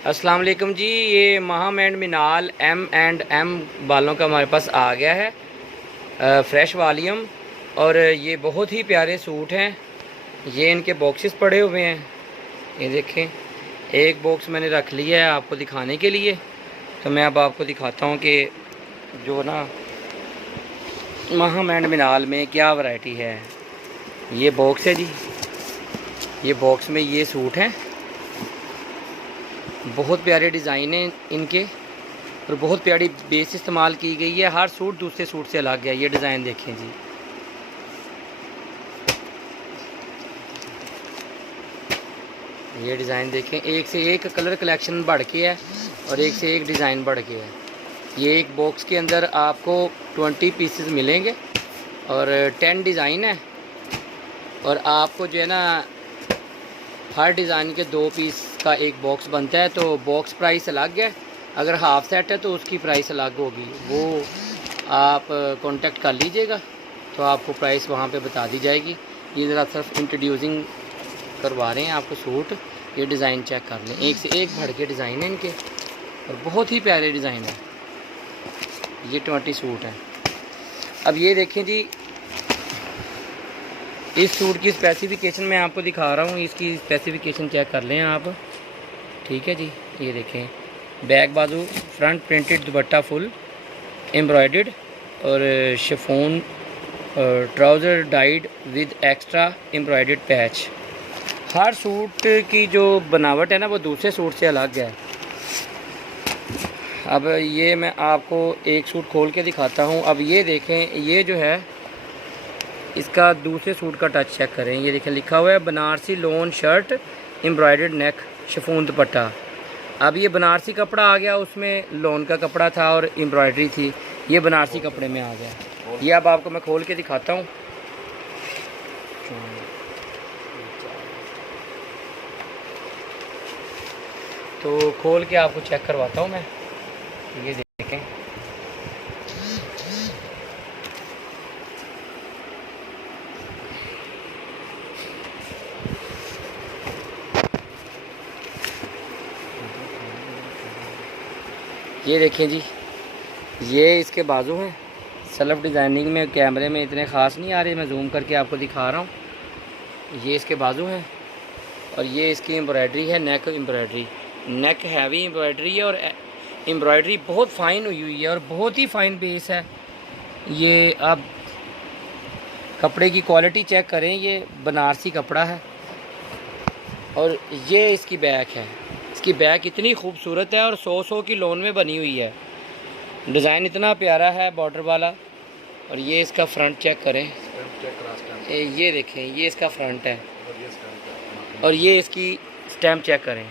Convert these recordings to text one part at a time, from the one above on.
अस्सलाम वालेकुम जी। ये माहम एंड मिनाल M&M बालों का हमारे पास आ गया है, फ्रेश वॉल्यूम। और ये बहुत ही प्यारे सूट हैं। ये इनके बॉक्सेस पड़े हुए हैं, ये देखें। एक बॉक्स मैंने रख लिया है आपको दिखाने के लिए, तो मैं अब आपको दिखाता हूँ कि जो ना माहम एंड मिनाल में क्या वैरायटी है। ये बॉक्स है जी, ये बॉक्स में ये सूट हैं। बहुत प्यारे डिज़ाइन हैं इनके और बहुत प्यारी बेस इस्तेमाल की गई है। हर सूट दूसरे सूट से अलग है। ये डिज़ाइन देखें जी, ये डिज़ाइन देखें। एक से एक कलर कलेक्शन बढ़ के है और एक से एक डिज़ाइन बढ़ के है। ये एक बॉक्स के अंदर आपको 20 पीसेस मिलेंगे और 10 डिज़ाइन है। और आपको जो है ना हर डिज़ाइन के 2 पीस का एक बॉक्स बनता है, तो बॉक्स प्राइस अलग है। अगर हाफ़ सेट है तो उसकी प्राइस अलग होगी, वो आप कांटेक्ट कर लीजिएगा तो आपको प्राइस वहाँ पे बता दी जाएगी। ये ज़रा सिर्फ इंट्रोड्यूसिंग करवा रहे हैं आपको सूट। ये डिज़ाइन चेक कर लें, एक से एक बढ़ के डिज़ाइन है इनके और बहुत ही प्यारे डिज़ाइन है। ये 20 सूट है। अब ये देखें जी, इस सूट की स्पेसिफिकेशन मैं आपको दिखा रहा हूँ। इसकी स्पेसिफिकेशन चेक कर लें आप, ठीक है जी। ये देखें, बैक बाजू front printed dupatta full embroidered और chiffon trouser dyed with extra embroidered patch. हर सूट की जो बनावट है ना वो दूसरे सूट से अलग है। अब ये मैं आपको एक सूट खोल के दिखाता हूँ। अब ये देखें, ये जो है इसका दूसरे सूट का टच चेक करें। ये देखें, लिखा हुआ है बनारसी लोन शर्ट एम्ब्रॉयडर्ड नेक शिफॉन दुपट्टा। अब ये बनारसी कपड़ा आ गया, उसमें लोन का कपड़ा था और एम्ब्रॉयडरी थी। ये बनारसी कपड़े में आ गया। ये अब आपको मैं खोल के दिखाता हूँ। तो खोल के आपको चेक करवाता हूँ मैं। ये देखें, ये देखें जी, ये इसके बाजू हैं। सेल्फ डिज़ाइनिंग में कैमरे में इतने ख़ास नहीं आ रहे, मैं जूम करके आपको दिखा रहा हूँ। ये इसके बाजू हैं और ये इसकी एम्ब्रॉयडरी है, नेक एम्ब्रॉयडरी। नेक हैवी एम्ब्रॉयडरी है और एम्ब्रॉयडरी बहुत फ़ाइन हुई है और बहुत ही फ़ाइन बेस है। ये आप कपड़े की क्वालिटी चेक करें, ये बनारसी कपड़ा है। और ये इसकी बैक है, इसकी बैक इतनी खूबसूरत है और 100 की लोन में बनी हुई है। डिज़ाइन इतना प्यारा है बॉर्डर वाला। और ये इसका फ्रंट चेक करें, ये देखें, ये इसका फ्रंट है और ये इसकी स्टैम्प चेक करें,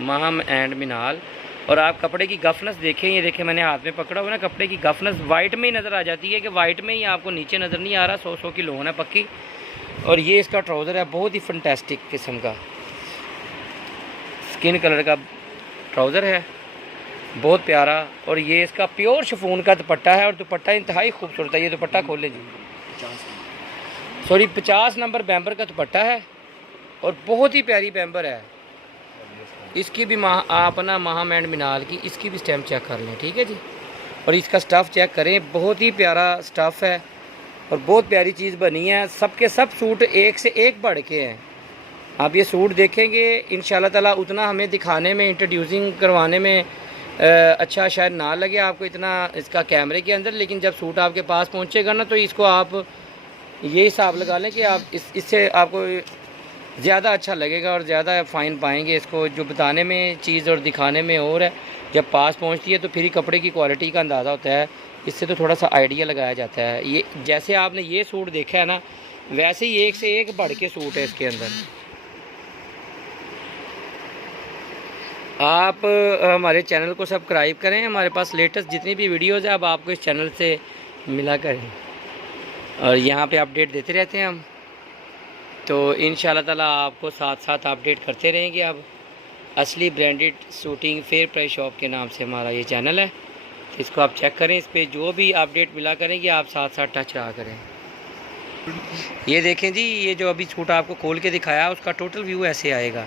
माहम एंड मिनाल। और आप कपड़े की गफनेस देखें, ये देखें मैंने हाथ में पकड़ा हुआ ना, कपड़े की गफनेस वाइट में ही नज़र आ जाती है कि वाइट में ही आपको नीचे नज़र नहीं आ रहा। 100 की लोन है पक्की। और ये इसका ट्राउज़र है, बहुत ही फंटेस्टिक किस्म का स्किन कलर का ट्राउज़र है, बहुत प्यारा। और ये इसका प्योर शिफॉन का दुपट्टा है और दुपट्टा इंतहाई खूबसूरत है। ये दुपट्टा खोल लें जी, सॉरी 50 नंबर बैम्बर का दुपट्टा है और बहुत ही प्यारी बैम्बर है। इसकी भी आप ना माहम एंड मिनाल की इसकी भी स्टैम्प चेक कर लें, ठीक है जी। और इसका स्टफ़ चेक करें, बहुत ही प्यारा स्टफ़ है और बहुत प्यारी चीज़ बनी है। सबके सब सूट एक से एक बढ़ के हैं। आप ये सूट देखेंगे इंशाल्लाह ताला, उतना हमें दिखाने में, इंट्रोड्यूसिंग करवाने में अच्छा शायद ना लगे आपको इतना इसका कैमरे के अंदर, लेकिन जब सूट आपके पास पहुंचेगा ना तो इसको आप ये हिसाब लगा लें कि आप इससे आपको ज़्यादा अच्छा लगेगा और ज़्यादा फ़ाइन पाएंगे इसको। जो बताने में चीज़ और दिखाने में और है, जब पास पहुंचती है तो फिर ही कपड़े की क्वालिटी का अंदाज़ा होता है। इससे तो थोड़ा सा आइडिया लगाया जाता है। ये जैसे आपने ये सूट देखा है ना, वैसे ही एक से एक बढ़ के सूट है इसके अंदर। आप हमारे चैनल को सब्सक्राइब करें। हमारे पास लेटेस्ट जितनी भी वीडियोज़ है अब आपको इस चैनल से मिला करें और यहाँ पे अपडेट देते रहते हैं हम। तो इंशाल्लाह ताला आपको साथ साथ अपडेट करते रहेंगे। अब असली branded shooting fair price shop के नाम से हमारा ये चैनल है, इसको आप चेक करें। इस पर जो भी अपडेट मिला करेंगे आप साथ साथ टच रहा करें। ये देखें जी, ये जो अभी सूट आपको खोल के दिखाया उसका टोटल व्यू ऐसे आएगा।